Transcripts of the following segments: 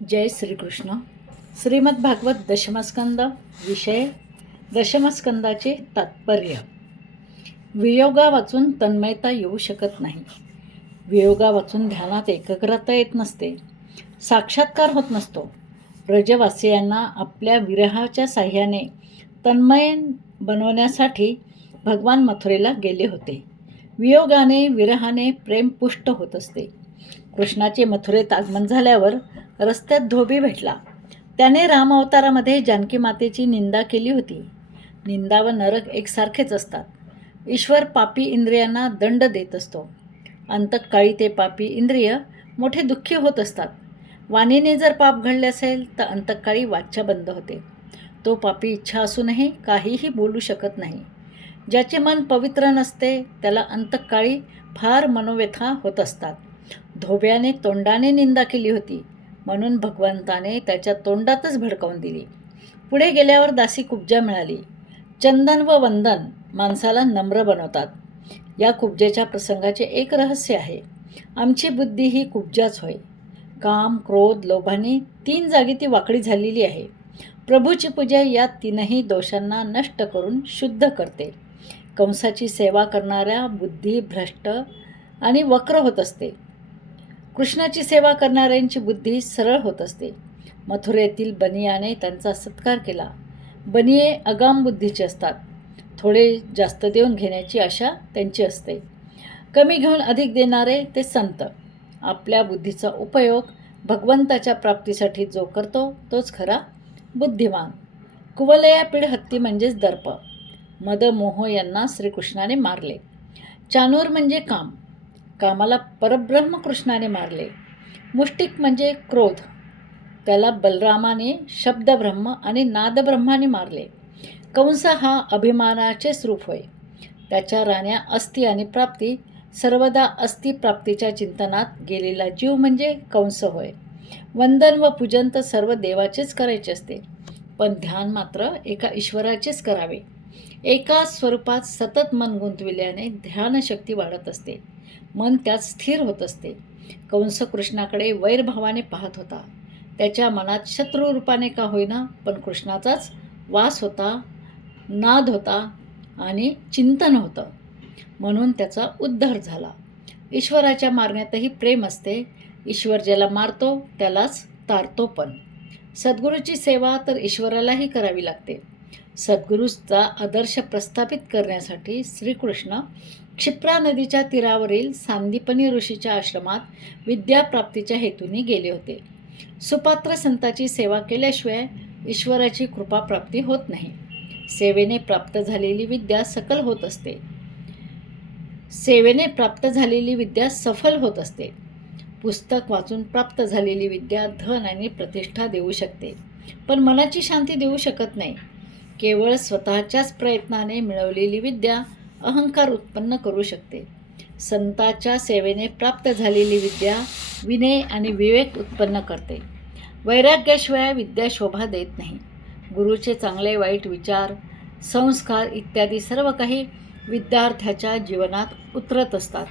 जय श्रीकृष्ण. श्रीमद भागवत दशमस्कंद. विषय दशमस्कंदाचे तात्पर्य. वियोगा वाचून तन्मयता येऊ शकत नाही. वियोगा वाचून ध्यानात एकाग्रता येत नसते. साक्षात्कार होत नसतो. ब्रजवासियांना आपल्या विरहाच्या साह्याने तन्मय बनवण्यासाठी भगवान मथुरेला गेले होते. वियोगाने विरहाने प्रेम पुष्ट होत असते. कृष्णाचे मथुरेत आगमन झाल्यावर रस्त्यात धोबी भेटला. त्याने राम अवतारामध्ये जानकी मातेची निंदा केली होती. निंदा व नरक एकसारखेच असतात. ईश्वर पापी इंद्रियांना दंड देत असतो. अंतकाळी ते पापी इंद्रिय मोठे दुःखी होत असतात. वाणीने जर पाप घडले असेल तर अंतकाळी वाचा बंद होते. तो पापी इच्छा असूनही काहीही बोलू शकत नाही. ज्याचे मन पवित्र नसते त्याला अंतकाळी फार मनोव्यथा होत असतात. धोब्याने तोंडाने निंदा केली होती म्हणून भगवंताने त्याच्या तोंडातच भडकावून दिली. पुढे गेल्यावर दासी कुब्जा मिळाली. चंदन व वंदन माणसाला नम्र बनवतात. या कुब्जेच्या प्रसंगाचे एक रहस्य आहे. आमची बुद्धी ही कुब्जाच होय. काम, क्रोध, लोभाने 3 जागी ती वाकडी झालेली आहे. प्रभूची पूजा या 3ही दोषांना नष्ट करून शुद्ध करते. कंसाची सेवा करणाऱ्या बुद्धी भ्रष्ट आणि वक्र होत असते. कृष्णाची सेवा करणाऱ्यांची बुद्धी सरळ होत असते. मथुरेतील बनियाने त्यांचा सत्कार केला. बनिये अगाम बुद्धीचे असतात. थोडे जास्त देऊन घेण्याची आशा त्यांची असते. कमी घेऊन अधिक देणारे ते संत. आपल्या बुद्धीचा उपयोग भगवंताच्या प्राप्तीसाठी जो करतो तोच खरा बुद्धिमान. कुवलया पीड हत्ती म्हणजेच दर्प. मद मोह यांना श्रीकृष्णाने मारले. चानूर म्हणजे काम. कामाला परब्रह्म कृष्णाने मारले. मुष्टिक म्हणजे क्रोध. त्याला बलरामाने शब्दब्रह्म आणि नादब्रह्माने मारले. कंस हा अभिमानाचेच रूप होय. त्याच्या राण्या अस्ति आणि प्राप्ती. सर्वदा अस्ति प्राप्तीच्या चिंतनात गेलेला जीव म्हणजे कंस होय. वंदन व पूजन तर सर्व देवाचेच करायचे असते, पण ध्यान मात्र एका ईश्वराचेच करावे. एकाच स्वरूपात सतत मन गुंतविल्याने ध्यानशक्ती वाढत असते. मन त्यात स्थिर होत असते. कंस कृष्णाकडे वैरभावाने पाहत होता. त्याच्या मनात शत्रुरूपाने का होईना पण कृष्णाचाच वास होता, नाद होता आणि चिंतन होतं. म्हणून त्याचा उद्धार झाला. ईश्वराच्या मारण्यातही प्रेम असते. ईश्वर ज्याला मारतो त्यालाच तारतो पण. सद्गुरूची सेवा तर ईश्वरालाही करावी लागते. सद्गुरूचा आदर्श प्रस्थापित करण्यासाठी श्रीकृष्ण क्षिप्रा नदीच्या तीरावरील सांदीपनी ऋषीच्या आश्रमात विद्याप्राप्तीच्या हेतूने गेले होते. सुपात्र संताची सेवा केल्याशिवाय ईश्वराची कृपा प्राप्ती होत नाही. सेवेने प्राप्त झालेली विद्या सकल होत असते. सेवेने प्राप्त झालेली विद्या सफल होत असते. पुस्तक वाचून प्राप्त झालेली विद्या धन आणि प्रतिष्ठा देऊ शकते, पण मनाची शांती देऊ शकत नाही. केवळ स्वतःच्याच प्रयत्नाने मिळवलेली विद्या अहंकार उत्पन्न करू शकते. संताच्या सेवेने प्राप्त झालेली विद्या विनय आणि विवेक उत्पन्न करते. वैराग्याशिवाय विद्या शोभा देत नाही. गुरुचे चांगले वाईट विचार, संस्कार इत्यादी सर्व काही विद्यार्थ्याच्या जीवनात उतरत असतात.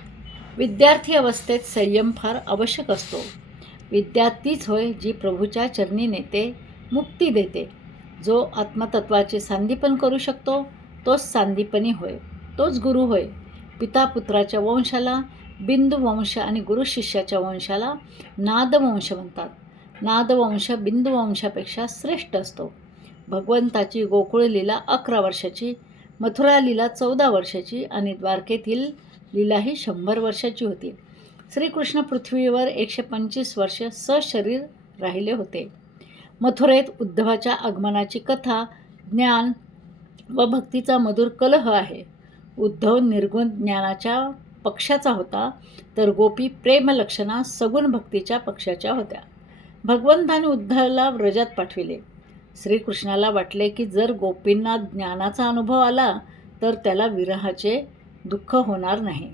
विद्यार्थी अवस्थेत संयम फार आवश्यक असतो. विद्या तीच होय जी प्रभूच्या चरणी नेते, मुक्ती देते. जो आत्मतत्वाचे सांदीपन करू शकतो तोच सांदीपनी होय, तोच गुरु होय. पिता पुत्राच्या वंशाला बिंदुवंश आणि गुरु शिष्याच्या वंशाला नादवंश म्हणतात. नादवंश बिंदुवंशापेक्षा श्रेष्ठ असतो. भगवंताची गोकुळ लीला 11 वर्षाची, मथुरा लीला 14 वर्षाची आणि द्वारकेतील लीला ही 100 वर्षाची होती. श्रीकृष्ण पृथ्वीवर 125 वर्ष सशरीर राहिले होते. मथुरेत उद्धवाच्या आगमनाची कथा ज्ञान व भक्तीचा मधुर कलह आहे. उद्धव निर्गुण ज्ञानाच्या पक्षाचा होता, तर गोपी प्रेमलक्षणा सगुण भक्तीच्या पक्षाच्या होत्या. भगवंताने उद्धवला व्रजात पाठविले. श्रीकृष्णाला वाटले की जर गोपींना ज्ञानाचा अनुभव आला तर त्याला विरहाचे दुःख होणार नाही.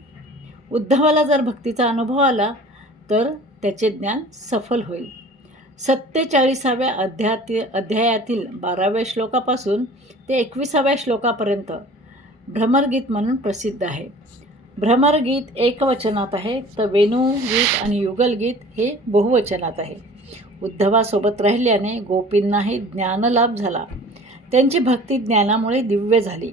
उद्धवाला जर भक्तीचा अनुभव आला तर त्याचे ज्ञान सफल होईल. 47व्या अध्यायातील 12व्या श्लोकापासून ते 21व्या श्लोकापर्यंत भ्रमरगीत म्हणून प्रसिद्ध आहे. भ्रमरगीत एकवचनात आहे, तर वेणुगीत आणि युगलगीत हे बहुवचनात आहे. उद्धवासोबत राहिल्याने गोपींनाही ज्ञानलाभ झाला. त्यांची भक्ती ज्ञानामुळे दिव्य झाली.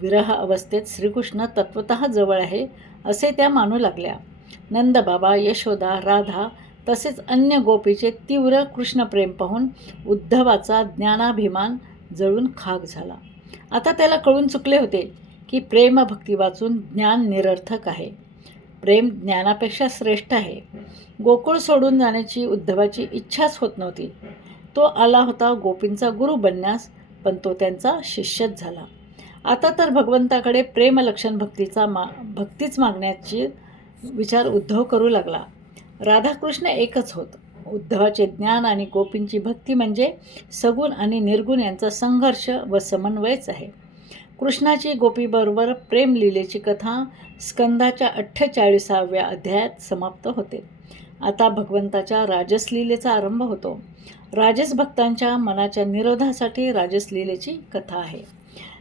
विरह अवस्थेत श्रीकृष्ण तत्वतः जवळ आहे असे त्या मानू लागल्या. नंदबाबा, यशोदा, राधा तसेच अन्य गोपीचे तीव्र कृष्णप्रेम पाहून उद्धवाचा ज्ञानाभिमान जळून खाक झाला. आता त्याला कळून चुकले होते की प्रेमभक्ती वाचून ज्ञान निरर्थक आहे. प्रेम ज्ञानापेक्षा श्रेष्ठ आहे. गोकुळ सोडून जाण्याची उद्धवाची इच्छाच होत नव्हती. तो आला होता गोपींचा गुरु बनण्यास, पण तो त्यांचा शिष्यच झाला. आता तर भगवंताकडे प्रेमलक्षण भक्तीच मागण्याची विचार उद्धव करू लागला. राधाकृष्ण एकच होत. उद्धवाचे ज्ञान आणि गोपींची भक्ती म्हणजे सगुण आणि निर्गुण यांचा संघर्ष व समन्वयच आहे. कृष्णाची गोपीबरोबर प्रेमलीलेची कथा स्कंदाच्या 48व्या अध्यायात समाप्त होते. आता भगवंताच्या राजसलीलेचा आरंभ होतो. राजस भक्तांच्या मनाच्या निरोधासाठी राजसलीलेची कथा आहे.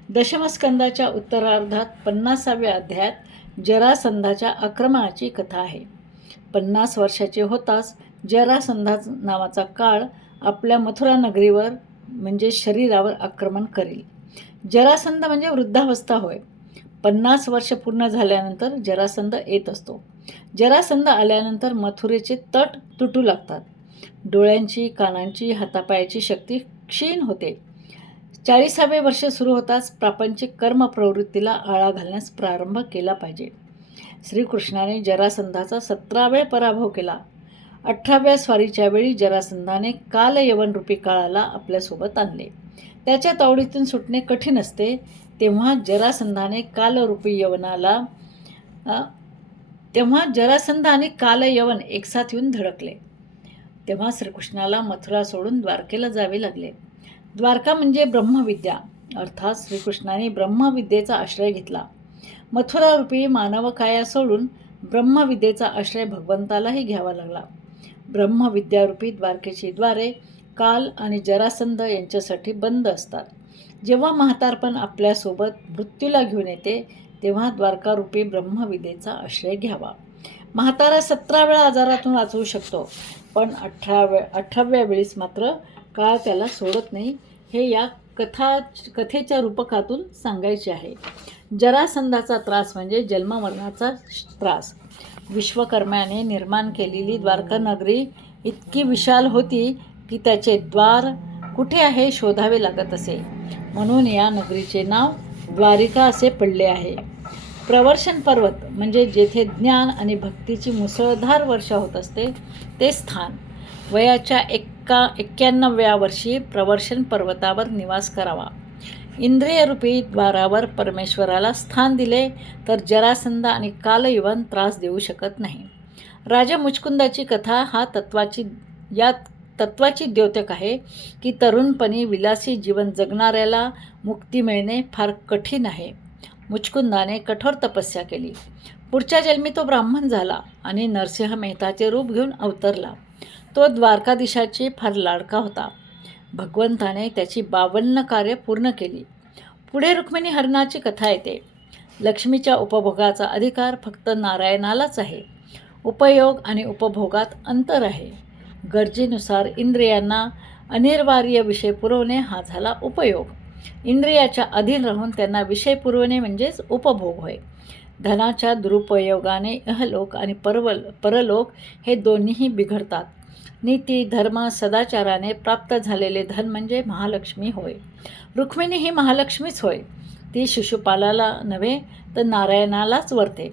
दशमस्कंदाच्या उत्तरार्धात 50व्या अध्यायात जरासंधाच्या आक्रमणाची कथा आहे. 50 वर्षाचे होताच जरासंधा नावाचा काळ आपल्या मथुरा नगरीवर म्हणजे शरीरावर आक्रमण करील. जरासंध म्हणजे वृद्धावस्था होय. 50 वर्ष पूर्ण झाल्यानंतर जरासंध येत असतो. जरासंध आल्यानंतर मथुरेचे तट तुटू लागतात. डोळ्यांची, कानांची, हातापायाची शक्ती क्षीण होते. 40वे वर्ष सुरू होताच प्रापंचिक कर्मप्रवृत्तीला आळा घालण्यास प्रारंभ केला पाहिजे. श्रीकृष्णाने जरासंधाचा 17 वेळ पराभव केला. 18व्या स्वारीच्या वेळी जरासंधाने कालयवनरूपी काळाला आपल्यासोबत आणले. त्याच्या तावडीतून सुटणे कठीण असते. तेव्हा जरासंध आणि कालयवन एकसाथ येऊन धडकले. तेव्हा श्रीकृष्णाला मथुरा सोडून द्वारकेला जावे लागले. द्वारका म्हणजे ब्रह्मविद्या, अर्थात श्रीकृष्णाने ब्रह्मविद्येचा आश्रय घेतला. मथुरारूपी मानवकाया सोडून ब्रह्मविद्येचा आश्रय भगवंतालाही घ्यावा लागला. ब्रह्मविद्यारूपी द्वारकेची द्वारे काल आणि जरासंध यांच्यासाठी बंद असतात. जेव्हा म्हातारपण आपल्यासोबत मृत्यूला घेऊन येते तेव्हा द्वारकारूपी ब्रह्मविद्येचा आश्रय घ्यावा. म्हातारा 17 वेळा आजारातून वाचवू शकतो, पण 18व्या वेळीस मात्र काळ त्याला सोडत नाही. हे या कथेच्या रूपकातून सांगायचे आहे. जरासंधाचा त्रास म्हणजे जन्ममरणाचा त्रास. विश्वकर्म्याने निर्माण केलेली द्वारका नगरी इतकी विशाल होती की त्याचे द्वार कुठे आहे शोधावे लागत असे. म्हणून या नगरीचे नाव द्वारिका असे पडले आहे. प्रवर्षण पर्वत म्हणजे जेथे ज्ञान आणि भक्तीची मुसळधार वर्षा होत असते ते स्थान. वयाच्या 91व्या वर्षी प्रवर्षण पर्वतावर निवास करावा. इंद्रियरूपी द्वारावर परमेश्वराला स्थान दिले तर जरासंध आणि कालयवन त्रास देऊ शकत नाही. राजा मुचकुंदाची कथा या तत्वाची द्योतक आहे की तरुणपणी विलासी जीवन जगणाऱ्याला मुक्ती मिळणे फार कठीण आहे. मुचकुंदाने कठोर तपस्या केली. पुढच्या जन्मी तो ब्राह्मण झाला आणि नरसिंह मेहताचे रूप घेऊन अवतरला. तो द्वारकाधीशाची फार लाडका होता. भगवंताने त्याची 52 कार्य पूर्ण केली. पुढे रुक्मिणी हरणाची कथा येते. लक्ष्मीच्या उपभोगाचा अधिकार फक्त नारायणालाच आहे. उपयोग आणि उपभोगात अंतर आहे. गरजेनुसार इंद्रियांना अनिर्वार्य विषय पुरवणे हा झाला उपयोग. इंद्रियाच्या अधीन राहून त्यांना विषय पुरवणे म्हणजेच उपभोग होय. धनाच्या दुरुपयोगाने इहलोक आणि परलोक हे दोन्हीही बिघडतात. नीती, धर्म, सदाचाराने प्राप्त झालेले धन म्हणजे महालक्ष्मी होय. रुक्मिणी ही महालक्ष्मीच होय. ती शिशुपालाला नव्हे तर नारायणालाच वरते.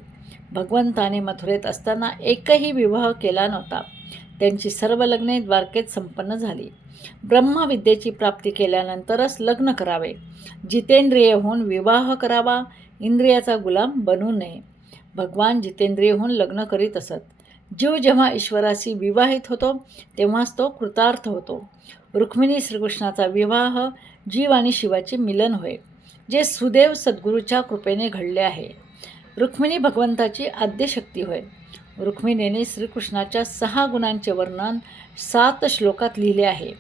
भगवंताने मथुरेत असताना एकही विवाह केला नव्हता. त्यांची सर्व लग्ने द्वारकेत संपन्न झाली. ब्रह्मविद्येची प्राप्ती केल्यानंतरच लग्न करावे. जितेंद्रिय होऊन विवाह करावा. इंद्रियाचा गुलाम बनू नये. भगवान जितेंद्रिय होऊन लग्न करीत असत. जीव जेव्हा ईश्वराशी विवाहित होतो तेव्हाच तो कृतार्थ होतो. रुक्मिणी श्रीकृष्णाचा विवाह जीव आणि शिवाचे मिलन होय, जे सुदैव सद्गुरूच्या कृपेने घडले आहे. रुक्मिणी भगवंताची आद्यशक्ती होय. रुक्मिणीने श्रीकृष्णाच्या 6 गुणांचे वर्णन 7 श्लोकात लिहिले आहे.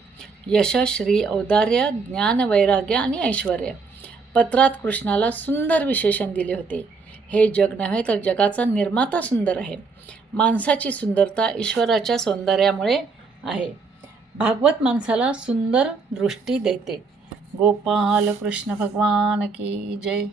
यश, श्री, औदार्य, ज्ञान, वैराग्य आणि ऐश्वर. पत्रात कृष्णाला सुंदर विशेषण दिले होते. हे जग नव्हे तर जगाचा निर्माता सुंदर आहे. माणसाची सुंदरता ईश्वराच्या सौंदर्यामुळे आहे. भागवत माणसाला सुंदर दृष्टी देते. गोपाल कृष्ण भगवान की जय.